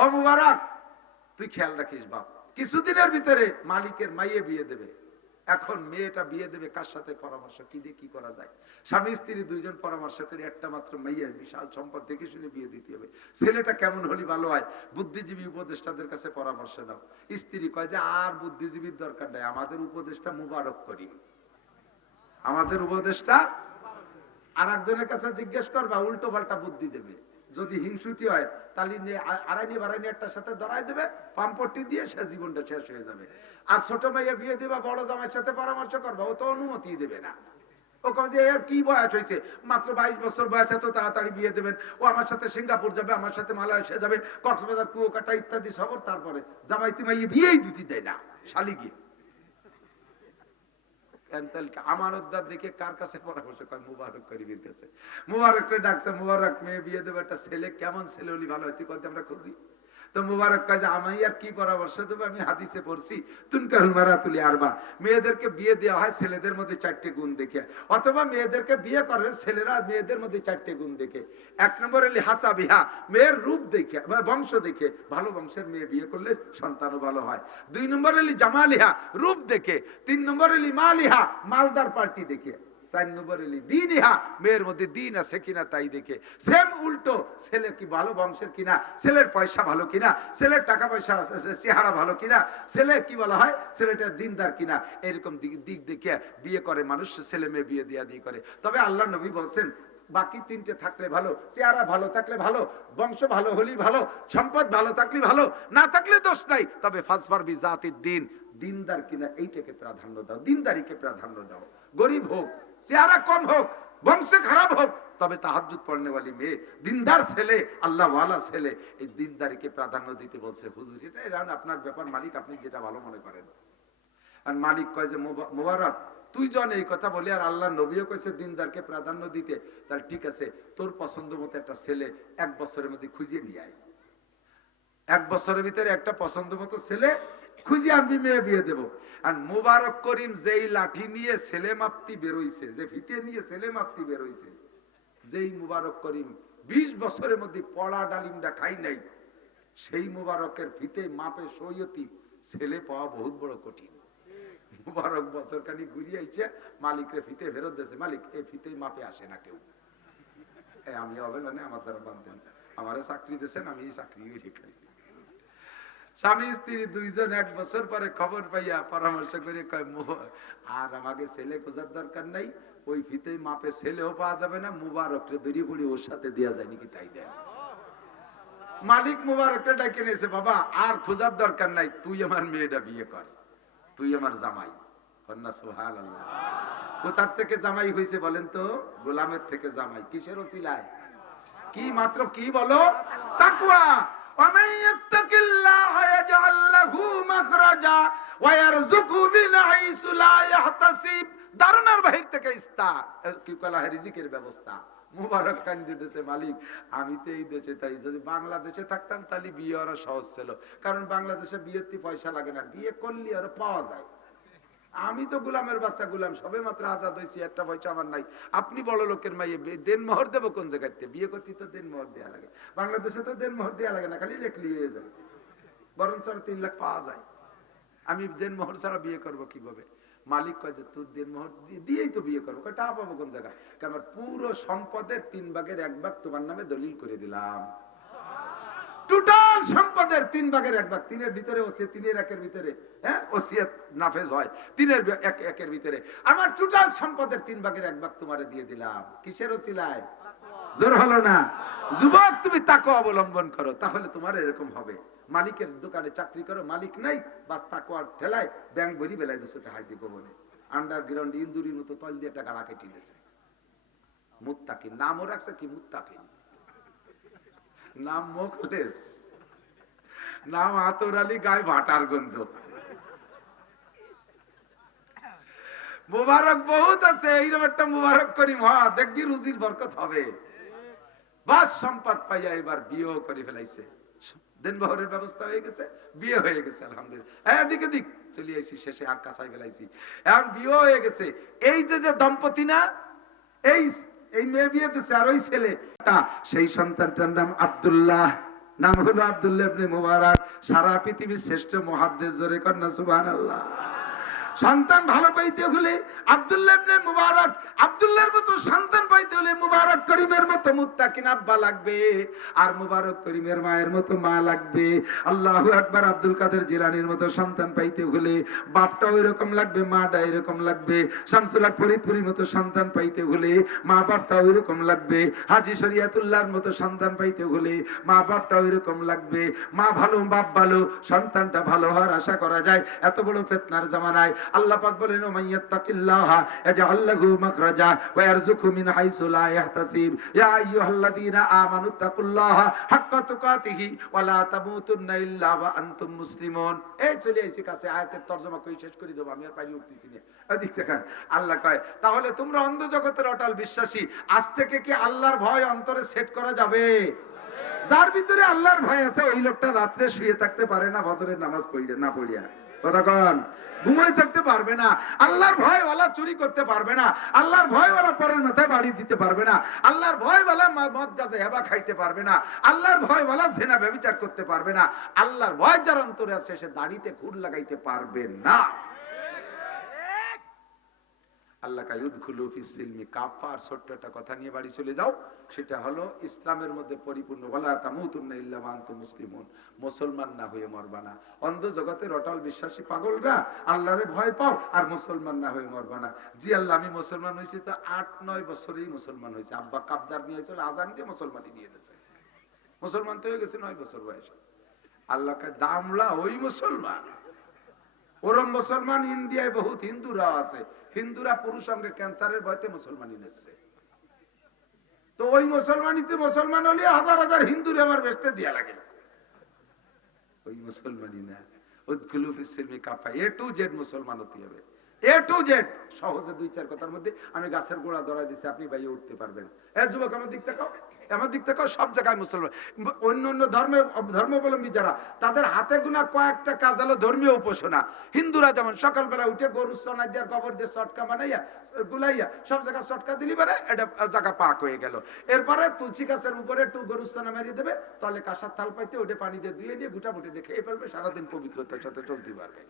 ও মুবারক, তুই খেয়াল রাখিস বাপ, কিছুদিনের ভিতরে মালিকের মাইয়ে বিয়ে দেবে। এখন মেয়েটা বিয়ে দেবে কার সাথে পরামর্শ, কি দিয়ে কি করা যায়। স্বামী স্ত্রী দুইজন পরামর্শ করে একটা মাত্র মাইয়া, বিশাল সম্পদ দেখে শুনে বিয়ে দিতে হবে। ছেলেটা কেমন হলে ভালো হয়, বুদ্ধিজীবী উপদেষ্টাদের কাছে পরামর্শ নাও। স্ত্রী কয় যে আর বুদ্ধিজীবীর দরকার নাই, আমাদের উপদেষ্টা মুবারক করিম, আমাদের উপদেষ্টা। আর একজনের কাছে জিজ্ঞেস করবা, উল্টো পাল্টা বুদ্ধি দেবে। যদি হিংসুটি হয় তাহলে আড়াইনি বাড়াইনি একটার সাথে ধরাই দেবে, পাম্পটি দিয়ে সে জীবনটা শেষ হয়ে যাবে। আর ছোট মেয়ে বিয়ে দিবা, বড় জামাইয়ের সাথে পরামর্শ করবা, ও তো অনুমতি দেবে না। ও কবে যে এর কি বয়স হয়েছে, মাত্র 22 বছর বয়স, এত তাড়াতাড়ি বিয়ে দেবেন। ও আমার সাথে সিঙ্গাপুর যাবে, আমার সাথে মালয়েশিয়া যাবে, কক্সবাজার কুয়াকাটা ইত্যাদি সবর। তারপরে জামাইতি মাইয়ে বিয়েই দিতে দেয় না শালিকে। আমানতদার দেখে কার কাছে পরামর্শ করে, মুবারক করিমের কাছে। মুবারককে ডাকছে, মুবারক মেয়ে বিয়ে দেবে, একটা ছেলে কেমন ছেলে হলি ভালো হয়, তুই কত আমরা খুঁজি। তো মুবারক কয় যে আমি আর কি পরামর্শ দেবো, আমি হাদিসে পড়ছি তুনকাহুল মারাতুলি আরবা, মেয়েদেরকে বিয়ে দেওয়া হয় ছেলেদের মধ্যে 4টে গুণ দেখে, অথবা মেয়েদেরকে বিয়ে করে ছেলেরা মেয়েদের মধ্যে 4টে গুণ দেখে। 1 নম্বর হলি হাসাবিহা, মেয়ের রূপ দেখে, বংশ দেখে, ভালো বংশের মেয়ে বিয়ে করলে সন্তানও ভালো হয়। 2 নম্বর হলি জামালিহা, রূপ দেখে। 3 নম্বর হলি মালিহা, মালদার পার্টি দেখে। 4 নম্বর হলি দীনিহা, মেয়ের মধ্যে দিন আছে কিনা তাই দেখে। সেম উল্টো, ছেলে কি ভালো বংশের কিনা, ছেলের পয়সা ভালো কিনা, ছেলের টাকা পয়সা আছে, চেহারা ভালো কিনা, ছেলে কি বলা হয় ছেলেটার দিনদার কিনা, এরকম দিক দেখে বিয়ে করে মানুষ, ছেলে মেয়ে বিয়ে দিয়া দিয়ে করে। তবে আল্লাহ নবী বলছেন বাকি 3টে থাকলে ভালো, চেহারা ভালো থাকলে ভালো, বংশ ভালো হলেই ভালো, সম্পদ ভালো থাকলে ভালো, না থাকলে দোষ নাই। তবে ফাসফার বি জাতিদ দিন, দিনদার কিনা এইটাকে প্রাধান্য দাও, দিনদারিকে প্রাধান্য দাও। গরিব হোক, চেহারা কম হোক, বংশ খারাপ হোক, তবে তাহাজ্জুদ পড়নেওয়ালি মেয়ে, দিনদার ছেলে, আল্লাহ ওয়ালা ছেলে, এই দিনদারিকে প্রাধান্য দিতে বলছে। হুজুর এটা এরান আপনার ব্যাপার, মালিক আপনি যেটা ভালো মনে করেন। আর মালিক কয় যে মোবারক, তুই জন এই কথা বলি আর আল্লাহ নবীও কইছে দিনদারকে প্রাধান্য দিতে, তাহলে ঠিক আছে, তোর পছন্দ মতো একটা ছেলে 1 বছরের মধ্যে খুঁজে নিয়ে আয়। 1 বছরের ভিতরে একটা পছন্দ মতো ছেলে খুঁজে আনবি, মেয়ে বিয়ে দেব। আর মুবারক করিম যেই লাঠি নিয়ে ছেলে মাপতি বেরোইছে, যে ফিতে নিয়ে ছেলে মাপতি বেরোইছে, যেই মুবারক করিম 20 বছরের মধ্যে পড়া ডালিমটা খাই নাই, সেই মুবারকের ফিতে মাপে সৈয়তি ছেলে পাওয়া বহুত বড় কঠিন। মুবারক বছর খানি ঘুরিয়ে আইছে, মালিকরে ফিতে ফেরত দিয়েছে, মালিক এই ফিতে মাপে আসে না কেউ। আমি হবে মানে আমার দ্বারা বাদ দেন, আমারে চাকরি দিয়েছেন, আমি এই চাকরি রেখে। স্বামী স্ত্রী দুইজন 1 বছর পরে খবর পাইয়া পরামর্শ করে কয়, আর আমাকে ছেলে খোঁজার দরকার নাই, ওই ফিতে মাপে ছেলেও পাওয়া যাবে না, মুবারকরে দড়ি পড়ি ওর সাথে দেওয়া যায় নাকি তাই দেয়। মালিক মুবারকটা ডেকে নিয়েছে, বাবা আর খোঁজার দরকার নাই, তুই আমার মেয়েটা বিয়ে কর, তুই আমার জামাই। কন্যা সুবহানাল্লাহ। কোথার থেকে জামাই হয়েছে বলেন তো? গোলামের থেকে জামাই। কিসের ওসিলায়? কি মাত্র কি বলো? তাকওয়া। ومن يتق الله يجعل له مخرجا ويرزقه من حيث لا يحتسب। দারুণার বাহির থেকে ইস্তার কি কলা রিজিকের ব্যবস্থা। মুবারক খান দিতেছে, মালিক আমি তো এই দেশে, তাই যদি বাংলাদেশে থাকতাম তাহলে বিয়ে ওরা সহজ ছিল, কারণ বাংলাদেশে বিয়েতে পয়সা লাগে না, বিয়ে করলে আরো পাওয়া যায়। আমি তো গোলামের বাচ্চা, গোলাম সবে মাত্র আজাদ হয়েছি, একটা পয়সা আমার নাই। আপনি বড় লোকের মাইয়ে দেন মোহর দেবো কোন জায়গাতে? বিয়ে করতে তো দেন মোহর দেওয়া লাগে, বাংলাদেশে তো দেন মোহর দেওয়া লাগে না, খালি লেখলি হয়ে যায়, বরং 3 লাখ পাওয়া যায়। আমি দেন মোহর ছাড়া বিয়ে করবো কিভাবে? মালিক কয় যে তোর দেন মোহর দিয়েই তো বিয়ে করবো। টাকা পাবো কোন জায়গায়? কারণ পুরো সম্পদের 3 ভাগের 1 ভাগ তোমার নামে দলিল করে দিলাম। টোটাল সম্পদের 3 ভাগের 1 ভাগ, 3-এর ভিতরে ওসিয়ত, 3-এর 1-এর ভিতরে ওসিয়ত নাফেজ হয়, 3-এর 1-এর ভিতরে আমার টোটাল সম্পদের 3 ভাগের 1 ভাগ তোমারে দিয়ে দিলাম। কিসের ওসিলায়? জোর হলো না? যুবক তুমি তাকওয়া অবলম্বন করো, তাহলে তোমার এরকম হবে। মালিকের দোকানে চাকরি করো, মালিক নাই, বাস তাকওয়ার ঠেলায় ব্যাংক ভরি বেলায় দিছে, হাই দিব বলে আন্ডারগ্রাউন্ড ইন্দুরির মতো তল দিয়ে একটা গাড়া কেটে দিয়েছে। মুত্তাকিন নামও রাখছে কি? মুত্তাকিন নাম মোখলেস, নাম আতর আলী, গায়ে ভাটার গন্ধ। মুবারক বহুত আছে, এইরকম একটা মুবারক করিম দেখবি রুজির বরকত হবে। বাস সম্পদ পাইয়া এবার বিয়েও করে ফেলাইছে, দেনবহরের ব্যবস্থা হয়ে গেছে, বিয়ে হয়ে গেছে আলহামদুলিল্লাহ। এদিকে দিক চলে আইছি, শেষে আর কাঁচাই ফেলাইছি, এখন বিয়ে হয়ে গেছে। এই যে দম্পতি না, এই মেয়ে বিয়ে দিচ্ছে আর ওই ছেলেটা, সেই সন্তানটার নাম আব্দুল্লাহ। নাম হলো আব্দুল্লাহ ইবনে মুবারক। সারা পৃথিবীর শ্রেষ্ঠ মুহাদ্দিস, জোরে কন্যা সুবহানাল্লাহ। সন্তান ভালো পাইতে হলে আব্দুল্লাহ ইবনে মুবারক, আব্দুল্লাহর মতো সন্তান পাইতে হলে মুবারক করিমের মতো মুত্তাকিন আব্বা লাগবে, আর মুবারক করিমের মায়ের মতো মা লাগবে। আল্লাহু আকবার। আব্দুল কাদের জিলানীর মতো সন্তান পাইতে হলে বাপটা ওইরকম লাগবে, মাটা এরকম লাগবে। শামসুল হক ফরিদপুরীর মতো সন্তান পাইতে হলে মা বাপটা ওইরকম লাগবে। হাজী শরিয়াতুল্লাহর মতো সন্তান পাইতে হলে মা বাপটা ওইরকম লাগবে। মা ভালো, বাপ ভালো, সন্তানটা ভালো হওয়ার আশা করা যায় এত বড় ফিতনার জামানায়। আল্লাহ পাক বলেন, ওমাইয়াত্তাকিল্লাহা ইয়াজআল লাহু মাখরাজা ওয়া ইয়ারযুকহু মিন হাইসু লা ইয়াহতাসিব। ইয়া আইয়ুহাল্লাযীনা আমানুত্তাকুল্লাহা হাক্কা তুকাতিহি ওয়া লা তামুতুন্না ইল্লা ওয়া আনতুম মুসলিমুন। এই চলে আইছি কাছে, আয়াতের তরজমা কই শেষ করে দেব, আমি আর পারি উঠতেছি না। এদিক দেখেন আল্লাহ কয়, তাহলে তোমরা অন্ধ জগতের অটল বিশ্বাসী, আজ থেকে কি আল্লাহর ভয় অন্তরে সেট করা যাবে? যার ভিতরে আল্লাহর ভয় আছে ওই লোকটা রাত্রে শুয়ে থাকতে পারে না, ফজরের নামাজ পড়ে না পড়িয়া, কথা কন, ঘুমাই থাকতে পারবে না। আল্লাহর ভয়ওয়ালা চুরি করতে পারবে না, আল্লাহর ভয়ওয়ালা পরের মাথায় বাড়ি দিতে পারবে না, আল্লাহর ভয়ওয়ালা মদ গাছে হেবা খাইতে পারবে না, আল্লাহর ভয়ওয়ালা জেনা ব্যভিচার করতে পারবে না। আল্লাহর ভয় যার অন্তরে আছে সে দাড়িতে খুর লাগাইতে পারবে না। আল্লাহ কায়ুদখুলু ফিস সিলমি কাফা। আর ছোট্ট একটা কথা নিয়ে বাড়ি চলে যাও, সেটা হলো ইসলামের মধ্যে পরিপূর্ণ। ওয়ালা তামুতুন্না ইল্লা ওয়া আনতুম মুসলিমুন। মুসলমান না হয়ে মরবা না। অন্ধ জগতের অটল বিশ্বাসী পাগলরা আল্লাহরে ভয় পাও আর মুসলমান না হয়ে মরবা না। জি আল্লাহ, আমি মুসলমান হয়েছি তো 8-9 বছরেই মুসলমান হয়েছে। আব্বা কাবদার নিয়ে চলে আজান দিয়ে মুসলমানই দিয়ে দিয়েছে, মুসলমান তো হয়ে গেছে 9 বছর বয়সে। আল্লাহকে দামলা ওই মুসলমান। ওরম মুসলমান ইন্ডিয়ায় বহুত হিন্দুরা আছে, হিন্দুরা পুরুষ সঙ্গে ক্যান্সারের ভয়তে মুসলমানি নিচ্ছে। তো ওই মুসলমানিতে মুসলমান হলে হাজার হাজার হিন্দুরে আমার বেচতে দিয়া লাগে। ওই মুসলমানি না। উদখুলু ফিস সিলমি কাফা, এ টু জেড মুসলমান হতে হবে, এ টু জেড। সহজে 2-4 কথার মধ্যে আমি গাছের গোড়া ধরাই দিছি, আপনি বাইরে উঠতে পারবেন। যুবক আমার দিক থেকে আমার দিক থেকে সব জায়গায় মুসলমান। অন্য অন্য ধর্মাবলম্বী যারা, তাদের হাতে গোনা কয়েকটা কাজ হলো ধর্মীয় উপাসনা। হিন্দুরা যেমন সকালবেলা উঠে গরু সোনা দিয়ে গোবর দিয়ে চটকা বানাইয়া গুলাইয়া সব জায়গায় চটকা দিলি পারে, এটা জায়গা পাক হয়ে গেল। এরপরে তুলসী গাছের উপরে একটু গরু সোনা মারিয়ে দেবে, তাহলে কাঁসার থাল পাইতে ওটা পানি দিয়ে ধুয়ে দিয়ে গুটামুটি দিয়ে খেয়ে ফেলবে, সারাদিন পবিত্রতার সাথে চলতে পারবে।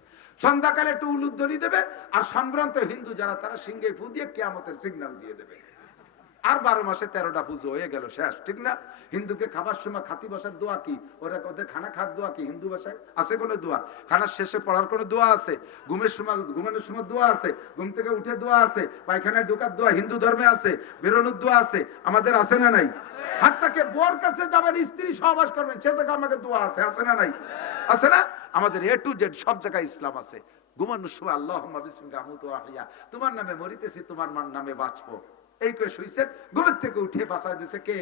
সন্ধ্যাকালে একটু উলুধ্বনি দেবে, আর সম্ভ্রান্ত হিন্দু যারা তারা সিংহে ফু দিয়ে কিয়ামতের সিগন্যাল দিয়ে দেবে। আর 12 মাসে 13টা পুজো হয়ে গেল, শেষ, ঠিক না? হিন্দুকে খাবার সময় খাতি বসার দোয়া কি? ওরা ওদের খানা খাওয়ার দোয়া কি হিন্দু ভাষায় আছে? কোনো দোয়া? খানার শেষে পড়ার কোনো দোয়া আছে? ঘুমের সময় ঘুমানোর সময় দোয়া আছে? ঘুম থেকে উঠে দোয়া আছে? পায়খানায় ঢোকার দোয়া হিন্দু ধর্মে আছে? বেরোনোর দোয়া আছে? আমাদের আছে না নাই? হাতটাকে বোর কাছে যাবেন, স্ত্রী সহবাস করবেন, সে জায়গায় আমাদের দোয়া আছে, আছে না নাই? আছে না? আমাদের এ টু জেড সব জায়গায় ইসলাম আছে। ঘুমানোর সময় আল্লাহুম্মা বিসমিকা আমুতু ওয়া আহইয়া, তোমার নামে মরিতেছি, তোমার নামে বাঁচবো, এই করে শুইছেন, ঘুমের থেকে উঠে বাঁচায় দিয়েছে কে?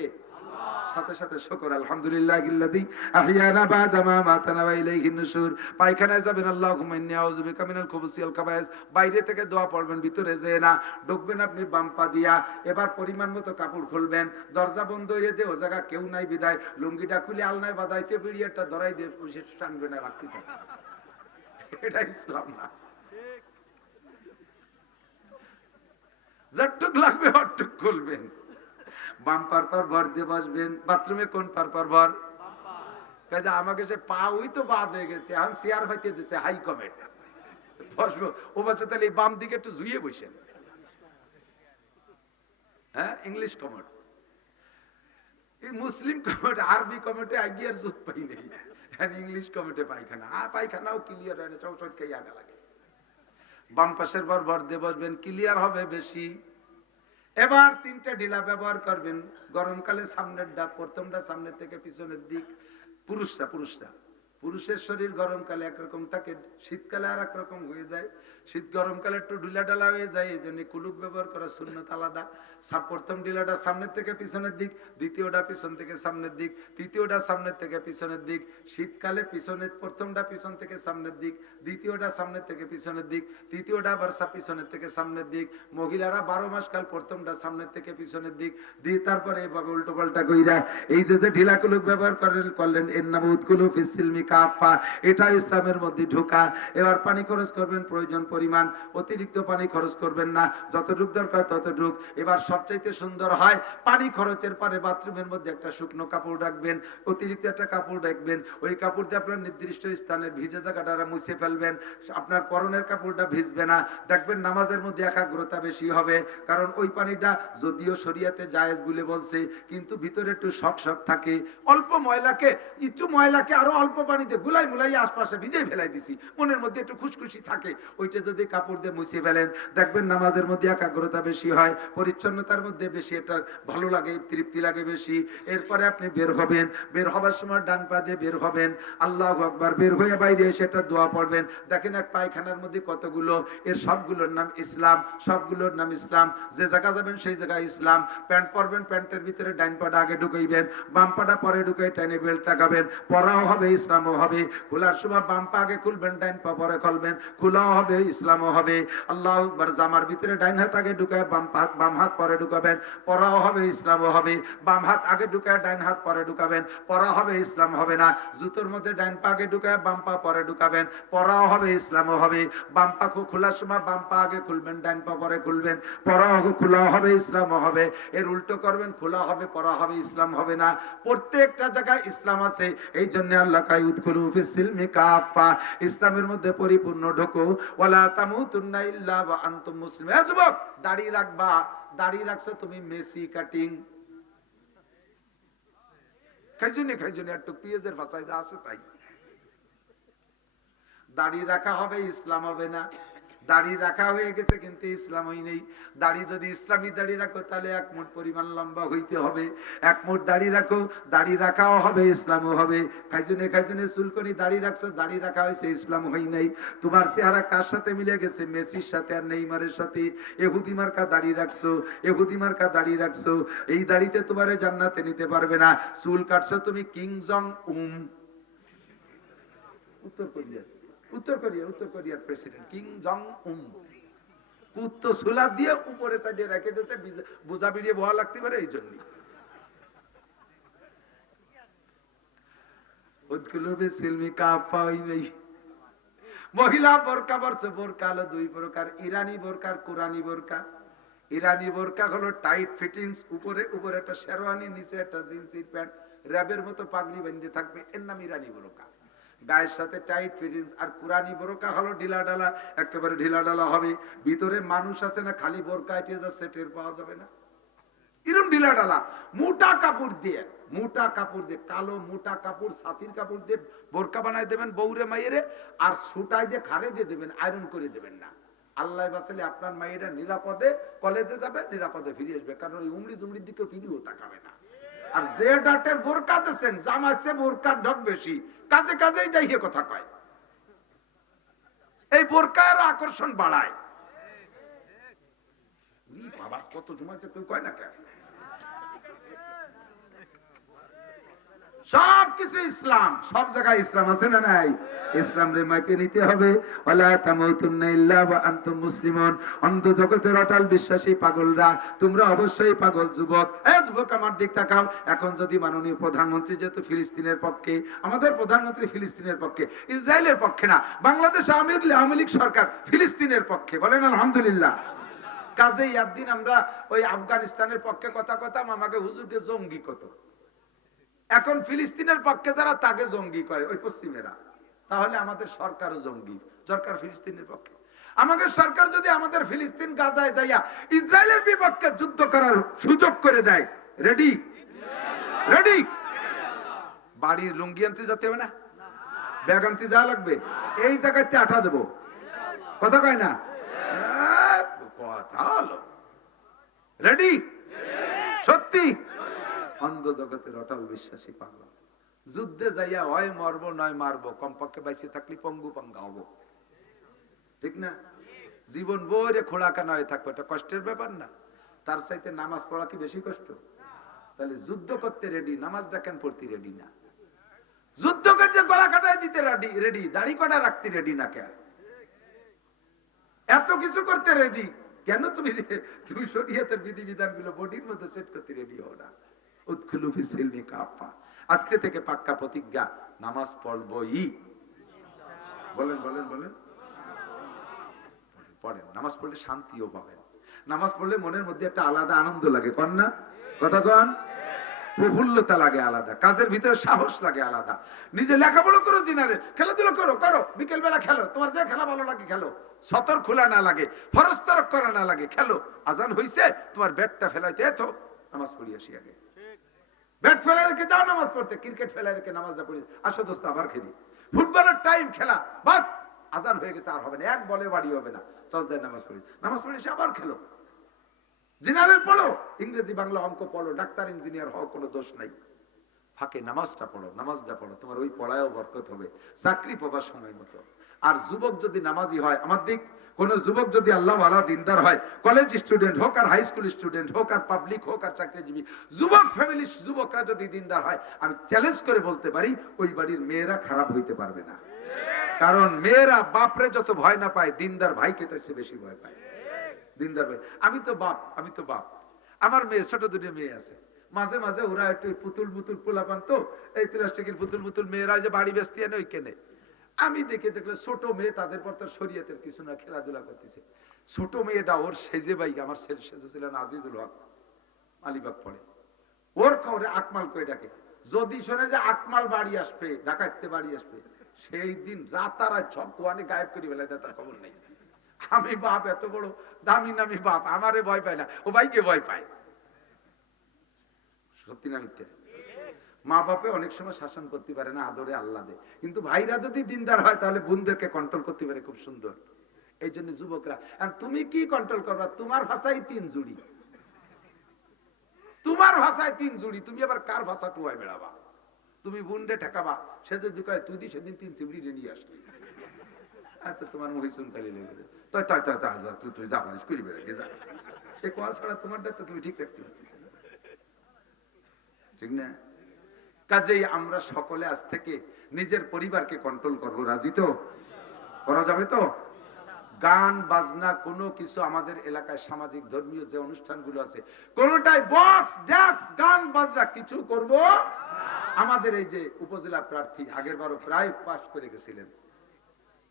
সাথে সাথে শুকর আলহামদুলিল্লাহিল্লাযী আহইয়ানা বা'দা মা মাতানা ওয়া ইলাইহিন নুশুর। পায়খানায় যাবেন, আল্লাহুম্মা ইন্নী আউযু বিকা মিনাল খুবুসি ওয়াল খাবায়েস, বাইরে থেকে দোয়া পড়বেন, ভিতরে যেয়ে না। ঢুকবেন আপনি বাম পা দিয়া, এবার পরিমাণ মতো কাপড় খুলবেন, দরজা বন্ধ হয়ে দিয়ে ও জায়গা কেউ নাই বিদায় লুঙ্গিটা খুলে আলনায় বাঁধাইতে বিড়িয়াটা ধরাই দিয়ে পুষে টানবে না, রাখতে থাকবে। এটা ইসলাম না। যতটুক লাগবে অতটুক খুলবেন, বাম পার পার ভর দিয়ে বসবেন। বাথরুমে কোন পার পার ভর? কাজে আমাকে সে পা ওই তো বাদ হয়ে গেছে, এখন চেয়ার হইতে দিছে হাই কমেন্ট বসবো। ও বাচ্চা তাহলে বাম দিকে একটু ঝুইয়ে বসেন। হ্যাঁ, ইংলিশ কমেন্ট, মুসলিম কমেন্ট, আরবি কমেন্টে আগে আর জুত পাই নেই, ইংলিশ কমেন্টে পায়খানা। আর পায়খানাও ক্লিয়ার হয় না, চৌষট খেয়ে আগা লাগে। বাম পাশের ভর ভর দিয়ে বসবেন, ক্লিয়ার হবে বেশি। এবার 3টা ঢিলা ব্যবহার করবেন। গরমকালে সামনের ডাব, প্রথমটা সামনের থেকে পিছনের দিক। পুরুষের শরীর গরমকালে একরকম থাকে, শীতকালে আর একরকম হয়ে যায়। শীত গরমকালে একটু ঢিলা ঢালা হয়ে যায়, এই জন্য কুলুপ ব্যবহার করা সুন্নত আলাদা। প্রথম ঢিলাটা সামনের থেকে পিছনের দিক, দ্বিতীয়টা পিছন থেকে সামনের দিক, তৃতীয়টা সামনের থেকে পিছনের দিক। শীতকালে পিছনের প্রথমটা পিছন থেকে সামনের দিক, দ্বিতীয়টা সামনের থেকে পিছনের দিক, তৃতীয়টা আবার পিছনের থেকে সামনের দিক। মহিলারা 12 মাস কাল প্রথমটা সামনের থেকে পিছনের দিক দিয়ে তারপরে এভাবে উল্টো পাল্টা কইরা এই যে ঢিলা কুলুপ ব্যবহার করলেন, এর নাম উদখুলু ফিস সিলমি কাফা, এটা ইসলামের মধ্যে ঢোকা। এবার পানি খরচ করবেন প্রয়োজন পরিমাণ, অতিরিক্ত পানি খরচ করবেন না, যতটুক দরকার ততটুক। এবার সবচাইতে সুন্দর হয় পানি খরচের পরে বাথরুমের মধ্যে একটা শুকনো কাপড় রাখবেন, অতিরিক্ত একটা কাপড় রাখবেন, ওই কাপড় দিয়ে আপনার নির্দিষ্ট স্থানের ভিজে জায়গাটা মুছে ফেলবেন, আপনার পরনের কাপড়টা ভিজবে না। দেখবেন নামাজের মধ্যে একাগ্রতা বেশি হবে, কারণ ওই পানিটা যদিও শরিয়াতে জায়েজ বলে বলছে, কিন্তু ভিতরে একটু শক শক থাকে। অল্প ময়লাকে, একটু ময়লাকে আরো অল্প পানিতে গুলাই মুলাই আশপাশে ভিজে ফেলাই দিছি, মনের মধ্যে একটু খুশখুশি থাকে, ওইটা যদি কাপড় দিয়ে মুছে ফেলেন দেখবেন নামাজের মধ্যে একাগ্রতা বেশি হয়, পরিচ্ছন্নতার মধ্যে বেশি এটা ভালো লাগে, তৃপ্তি লাগে বেশি। এরপরে আপনি বের হবেন, বের হবার সময় ডান পা দিয়ে বের হবেন, আল্লাহু আকবার, বের হয়ে বাইরে এসে একটা দোয়া পড়বেন। দেখেন এক পায়খানার মধ্যে কতগুলো, এর সবগুলোর নাম ইসলাম, সবগুলোর নাম ইসলাম। যে জায়গা যাবেন সেই জায়গায় ইসলাম। প্যান্ট পরবেন, প্যান্টের ভিতরে ডাইন পাটা আগে ঢুকাইবেন, বাম পাটা পরে ঢুকাই টাইনে বেল্ট লাগাবেন, পরাও হবে ইসলামও হবে। খোলার সময় বাম পা আগে খুলবেন, ডাইন পা পরে খুলবেন, খোলাও হবে ইসলামও হবে। আল্লাহু আকবার, জামার ভিতরে ডাইন হাত আগে ঢুকায় বাম হাত পরে ঢুকাবেন, পরাও হবে ইসলামও হবে। বাম হাত আগে ঢুকায় ডাইন হাত পরে ঢুকাবেন, পরা হবে ইসলাম হবে না। জুতোর মধ্যে ডাইন পা আগে ঢুকায় বাম পা পরে ঢুকাবেন, পরাও হবে ইসলামও হবে। বাম পা খোলার সময় বাম পা আগে খুলবেন, ডাইন পা পরে খুলবেন, পরাও খোলা হবে ইসলামও হবে। এর উল্টো করবেন, খোলা হবে পরা হবে ইসলাম হবে না। প্রত্যেকটা জায়গায় ইসলাম আছে, এই জন্য আল্লাহ কাই উদখুলু ফিস সিলমি কাফা, ইসলামের মধ্যে পরিপূর্ণ ঢোকো। ওয়ালা তামুতুন্না ইল্লা ওয়া আনতুম মুসলিম। এ যুবক, দাড়ি রাখবা, দাড়ি রাখছো তুমি মেসি কাটিং, খাইজুনি একটু পেঁয়াজের ভাষায় যা আছে তাই। দাড়ি রাখা হবে, ইসলাম হবে না। দাড়ি রাখা হয়ে গেছে কিন্তু ইসলামই নেই। দাড়ি যদি ইসলামী দাড়ি রাখো তাহলে এক মুঠ পরিমাণ লম্বা হইতে হবে, এক মুঠ দাড়ি রাখো, দাড়ি রাখাও হবে ইসলামও হবে। খাইজুনে চুলকনি দাড়ি রাখছো, দাড়ি রাখা হয়েছে, ইসলাম হই নাই। তোমার চেহারা কার সাথে মিলে গেছে? মেসির সাথে আর নেইমারের সাথে। এহুদি মার্কা দাড়ি রাখছো, এহুদি মার্কা দাড়ি রাখছো, এই দাড়িতে তোমার জান্নাতে নিতে পারবে না। চুল কাটছো তুমি কিং জং উম, উত্তর কোরিয়ার প্রেসিডেন্ট কিং জং উম, কুত্তো সুলা দিয়ে উপরে সাইডে রেখে দিয়েছে, বোঝা বিড়িয়ে বহা লাগতে পারে এই জন্য। মহিলা বোরকা পরছে, বোরকা হলো দুই প্রকার, ইরানি বোরকা আর কোরআনি বোরকা। ইরানি বোরকা হলো টাইট ফিটিংস, উপরে উপরে একটা শেরওয়ানি, নিচে একটা জিন্সের প্যান্ট, র্যাবের মতো পাগড়ি বেঁধে থাকবে, এর নাম ইরানি বোরকা, গায়ের সাথে টাইট ফিটিংস। আর কুরানি বোরকা হলো ঢিলা ডালা, একেবারে ঢিলা ডালা হবে, ভিতরে মানুষ আছে না, খালি বোরকা এটে যাচ্ছে, টের পাওয়া যাবে না, এরকম ঢিলা ডালা। মোটা কাপড় দিয়ে, মোটা কাপড় দিয়ে, কালো মোটা কাপড়, ছাতির কাপড় দিয়ে বোরকা বানাই দেবেন বউরে মাইয়েরে, আর সুটাই দিয়ে খারে দিয়ে দেবেন, আয়রন করে দেবেন না। আল্লাহ বাসালে আপনার মাইয়েরা নিরাপদে কলেজে যাবে, নিরাপদে ফিরে আসবে, কারণ ওই উমরি জুমরির দিকে ফিরিও তাকাবে না। আর যে ডাটের বোরকা দিচ্ছেন, জামাইছে বোরকার ঢক বেশি, কাজে কাজে এটাই কথা কয়, এই বোরকার আকর্ষণ বাড়ায়। বাবা কত জমাইছে তুই কয় না কেন? সবকিছু ইসলাম, সব জায়গায় ইসলাম আছে না নাই? ইসলাম রে মাইকে নিতে হবে। ওয়ালা তামুতুন্না ইল্লা ওয়া আনতুম মুসলিমুন। অন্ধ জগতের অটল বিশ্বাসী পাগলরা, তোমরা অবশ্যই পাগল যুবক। এই যুবক আমার দিক তাকাও। এখন যদি মাননীয় প্রধানমন্ত্রী যেহেতু ফিলিস্তিনের পক্ষে, আমাদের প্রধানমন্ত্রী ফিলিস্তিনের পক্ষে, ইসরায়েলের পক্ষে না, বাংলাদেশ আওয়ামী লীগ সরকার ফিলিস্তিনের পক্ষে, বলেন আলহামদুলিল্লাহ। কাজেই একদিন আমরা ওই আফগানিস্তানের পক্ষে কথা কতাম, আমাকে হুজুরকে জঙ্গি কত। এখন ফিলিস্তিনের পক্ষে যারা তাকে জঙ্গি কয় ওই পশ্চিমেরা, তাহলে আমাদের সরকারও জঙ্গি, সরকার ফিলিস্তিনের পক্ষে। আমাদের সরকার যদি আমাদের ফিলিস্তিন গাজায় যাইয়া ইসরায়েলের বিপক্ষে যুদ্ধ করার সুযোগ করে দেয়, রেডি? রেডি? বাড়ি লুঙ্গি আনতে যেতে হবে না, ব্যাগ আনতে যাওয়া লাগবে, এই জায়গাতে আঠা দেবো, কথা কয় না? কথা হলো রেডি? সত্যি অন্ধ জগতের অটল বিশ্বাসী পাগল, যুদ্ধে যাইয়া হয় মরবো নয় মারবো, কমপক্ষে বাইসে থাকলে পঙ্গু পঙ্গা হবো, ঠিক না? জীবন বইরে খোড়াকানা হয়ে থাকবো, এটা কষ্টের ব্যাপার না? তার চাইতে নামাজ পড়া কি বেশি কষ্ট? তাহলে যুদ্ধ করতে রেডি, নামাজটা কেন পড়তে রেডি না? যুদ্ধ করতে গলা কাটায় দিতে রেডি, দাড়ি কাটা রাখতে রেডি না কেন? এত কিছু করতে রেডি কেন? তুমি শরীয়তের বিধিবিধান গুলো বডির মধ্যে সেট করতে রেডি হও না। উদখুলু ফিস সিলমি কাফা। আজকে থেকে পাক্কা প্রতিজ্ঞা, নামাজ পড়বই। বলেন বলেন বলেন, পড়েন। নামাজ পড়লে শান্তিও পাবেন। নামাজ পড়লে মনের মধ্যে একটা আলাদা আনন্দ লাগে, কন না? কথা কন। প্রফুল্লতা লাগে আলাদা, কাজের ভিতরে সাহস লাগে আলাদা। নিজে লেখাপড়া করো, জিনারে খেলাধুলা করো, করো, বিকেল বেলা খেলো, তোমার যে খেলা ভালো লাগে খেলো, সতর খোলা না লাগে, ফরজ তরক করা না লাগে, খেলো। আজান হইছে, তোমার ব্যাটটা ফেলাইতে এতো নামাজ পড়ি আসি আগে। ব্যাট ফেলাই রেখে যাও নামাজ পড়তে, ক্রিকেট ফেলাই রেখে নামাজটা পড়ি, আসো দোস্ত আবার খেলি। ফুটবলের টাইম খেলা, বাস আজান হয়ে গেছে, আর হবে না, এক বলে বাড়ি হবে না, চল যায় নামাজ পড়ি। নামাজ পড়ে এসে আবার খেলো, জেনারেল পড়ো, ইংরেজি বাংলা অঙ্ক পড়ো, ডাক্তার ইঞ্জিনিয়ার হও, কোনো দোষ নাই। ফাঁকে নামাজটা পড়ো, নামাজটা পড়ো, তোমার ওই পড়ায়ও বরকত হবে, চাকরি পাবার সময় মতো। আর যুবক যদি নামাজি হয়, আমার দিক কোন যুবক যদি আল্লাহ ওয়ালা দিনদার হয়, কলেজ স্টুডেন্ট হোক আর হাই স্কুল স্টুডেন্ট হোক আর পাবলিক হোক আর চাকরিজীবী, যুবক ফ্যামিলির যুবকরা যদি দিনদার হয়, আমি চ্যালেঞ্জ করে বলতে পারি ওই বাড়ির মেয়েরা খারাপ হইতে পারবে না। কারণ মেয়েরা বাপরে যত ভয় না পায়, দিনদার ভাইকে তার চেয়ে বেশি ভয় পায়। দিনদার ভাই, আমি তো বাপ, আমার মেয়ে, ছোট দুটো মেয়ে আছে, মাঝে মাঝে ওরা একটু পুতুল পুতুল পোলাপান, তো এই প্লাস্টিকের পুতুল পুতুল মেয়েরা যে বাড়ি বেচতে আনে ওই কেনে, আমি দেখলে ছোট মেয়ে, তাদের পর তার শরীয়তের কিছু না, খেলাধুলা করতেছে। ছোট মেয়েটা ওর সেজে বাইক, আমার সেজেছিলেন আজিজুল হক, আলিবাগ পড়ে, ওর কাউরে আকমাল কয়ে ডাকে। যদি শোনে যে আকমাল বাড়ি আসবে, ডাকাইতে বাড়ি আসবে, সেই দিন রাতারাত সব কোয়ানে গায়েব করে ফেলে দেয়, তার খবর নেই। আমি বাপ, এত বড় দামি নামি বাপ, আমারে ভয় পায় না, ও ভাইকে ভয় পায়। সত্যি না মিথ্যে? মা বাপে অনেক সময় শাসন করতে পারে না, আদরে আল্লাহ দে, কিন্তু ভাইরা যদি দিনদার হয় তাহলে বোনদেরকে কন্ট্রোল করতে পারে খুব সুন্দর। এই জন্য যুবকরা, তুমি কি কন্ট্রোল করবা? তোমার ভাষায় 3 জুড়ি, তোমার ভাষায় 3 জুড়ি, তুমি আবার কার ভাষা টুয়ায় বেড়াবা? তুমি বোনরে ঠেকাবা, সে যদি কয় তুই দি সেদিন 3 চিমড়ি নিয়ে আসলি, এত তোমার মহিষুন কালি লেগে যায়, তুই যা মানুষ করি বেড়ে যা, সে কোয়া ছাড়া তোমারটা তো তুমি ঠিক রাখতে পারতেছ না, ঠিক না? কাজেই আমরা সকলে আজ থেকে নিজের পরিবারকে কন্ট্রোল করবো, রাজি তো? করা যাবে তো? গান বাজনা কোনো কিছু আমাদের এলাকায় সামাজিক ধর্মীয় যে অনুষ্ঠানগুলো আছে, কোনটাই বক্স ড্যাক্স গান বাজনা কিছু করব। আমাদের এই যে উপজেলা প্রার্থী আগের বারও প্রায় পাস করে গেছিলেন,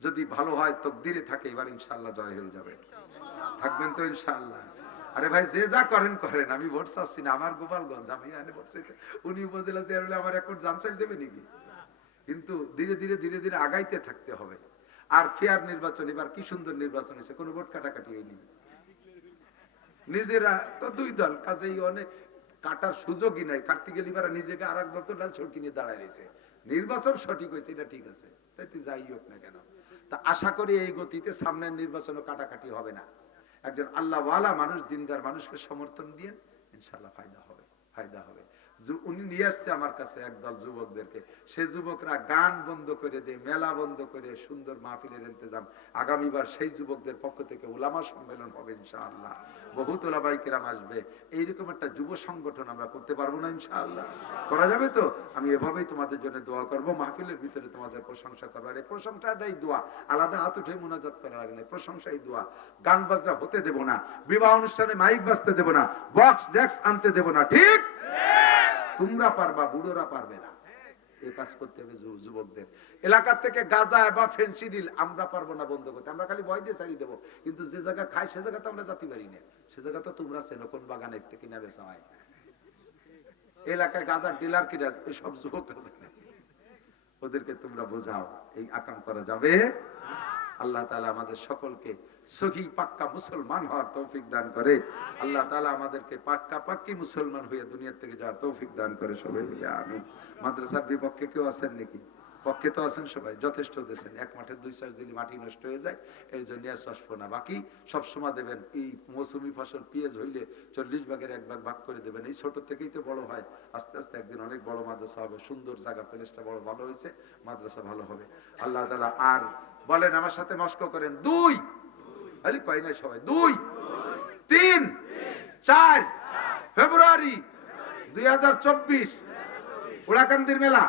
যদি ভালো হয় তকদিরে থাকে এবার ইনশাআল্লাহ জয় হয়ে যাবে। থাকবেন তো ইনশাআল্লাহ? আরে ভাই যে যা করেন করেন, আমি ভোট চাচ্ছি না, আমার গোপালগঞ্জ, আমি ভোট চাইতে, উনি উপজেলা চেয়ার হলে আমার এখন জাম চাইল দেবে নাকি? কিন্তু ধীরে ধীরে ধীরে ধীরে আগাইতে থাকতে হবে। আর ফেয়ার নির্বাচন, এবার কি সুন্দর নির্বাচন হয়েছে, কোনো ভোট কাটাকাটি হয়নি, নিজেরা তো 2 দল, কাজেই অনেক কাটার সুযোগই নাই, কাটতে গেলে এবার নিজেকে আর এক দল তো ডাল ছড়কি নিয়ে দাঁড়ায় রয়েছে। নির্বাচন সঠিক হয়েছে, এটা ঠিক আছে, তাইতে যাই হোক না কেন, তা আশা করি এই গতিতে সামনের নির্বাচনও কাটাকাটি হবে না। একজন আল্লাহওয়ালা মানুষ, দিনদার মানুষকে সমর্থন দিয়ে ইনশাআল্লাহ ফায়দা হবে, ফায়দা হবে। উনি নিয়ে আসছে আমার কাছে একদল যুবকদেরকে, সে যুবকরা গান বন্ধ করে দেয়, মেলা বন্ধ করে সুন্দর মাহফিলের ইন্তজাম। আগামীবার সেই যুবকদের পক্ষ থেকে উলামা সম্মেলন হবে ইনশাআল্লাহ, বহুত উলামায়ে কেরাম আসবে। এইরকম একটা যুব সংগঠন আমরা করতে পারবো না ইনশাআল্লাহ? করা যাবে তো? আমি এভাবেই তোমাদের জন্য দোয়া করব, মাহফিলের ভিতরে তোমাদের প্রশংসা করবো। আর এই প্রশংসাটাই দোয়া, আলাদা হাত উঠে মুনাজাত করা লাগে না, প্রশংসাই দোয়া। গান বাজনা হতে দেব না, বিবাহ অনুষ্ঠানে মাইক বাজতে দেব না, বক্স ডেক্স আনতে দেব না, ঠিক? তোমরা পারবা, বুড়োরা পারবে না। এই কাজ করতে হবে যুবকদের। এলাকার থেকে গাঁজা বা ফেন্সিডিল আমরা পারবো না বন্ধ করতে, আমরা খালি ভয় দিয়ে ছাড়িয়ে দেবো, কিন্তু যে জায়গা খাই সে জায়গা তো আমরা যেতে পারি না। সে জায়গা তো তোমরা চেনো, কোন বাগানে কিনা বেচা হয়, এলাকায় গাঁজার ডিলার কিনা, সব যুবকরা জানে, ওদেরকে তোমরা বোঝাও। এই আকাম করা যাবে। আল্লাহ তাআলা আমাদের সকলকে সহি পাক্কা মুসলমান হওয়ার তৌফিক দান করে। আল্লাহ তাআলা আমাদেরকে পাক্কা পাক্কি মুসলমান হয়ে দুনিয়া থেকে যাওয়ার তৌফিক দান করে। সবাই মিলে আমিন। মাদ্রাসার বিপক্ষে কেউ আছেন নাকি? পক্ষে তো আছেন সবাই, যথেষ্ট দিয়েছেন। এক মাঠে 2 চাষ দিলে মাটি নষ্ট হয়ে যায়, এই জন্য আর চাষবো না। বাকি সবসময় দেবেন। এই মৌসুমি ফসল পেঁয়াজ হইলে 40 ভাগের 1 ভাগ ভাগ করে দেবেন। এই ছোট থেকেই তো বড় হয়, আস্তে আস্তে একদিন অনেক বড় মাদ্রাসা হবে। সুন্দর জায়গা, প্লেসটা বড় ভালো হয়েছে, মাদ্রাসা ভালো হবে আল্লাহ তাআলা। আর বলেন আমার সাথে মস্ক করেন, 2 আরে কয় না সবাই, 2, 3, 4 ফেব্রুয়ারি 2024 উড়াকান্দির মেলা,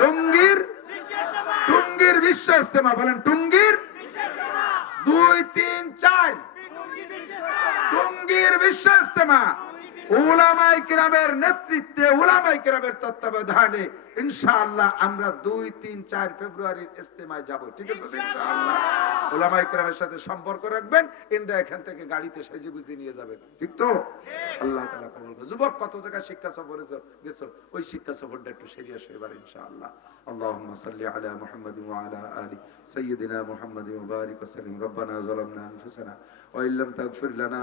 টুঙ্গির বিশ্ব ইজতেমা। বলেন টুঙ্গির 2, 3, 4 টুঙ্গির বিশ্ব ইজতেমা উলামায়ে কিরামের নেতৃত্বে, উলামায়ে কিরামের তত্ত্বাবধানে ইনশাআল্লাহ আমরা 2, 3, 4 ফেব্রুয়ারির ইজতেমায় যাব। ঠিক আছে তো ইনশাআল্লাহ? উলামায়ে কিরামের সাথে সম্পর্ক রাখবেন, ইন্ডিয়া এখান থেকে গাড়িতে সেজে গুজে নিয়ে যাবেন। ঠিক তো? আল্লাহ তাআলা কবুল করুন। যুবক কত জায়গা শিক্ষা সফরে গেছো, ওই শিক্ষা সফরটা একটু সিরিয়াস এবার ইনশাআল্লাহ। আল্লাহুম্মা সাল্লি আলা মুহাম্মাদিন ওয়া আলা আলি সাইয়্যিদিনা মুহাম্মাদিন ওয়া বারিক ওয়া সাল্লিম। রব্বানা যালামনা আনফুসানা ওয়া ইল্লাম তাগফির লানা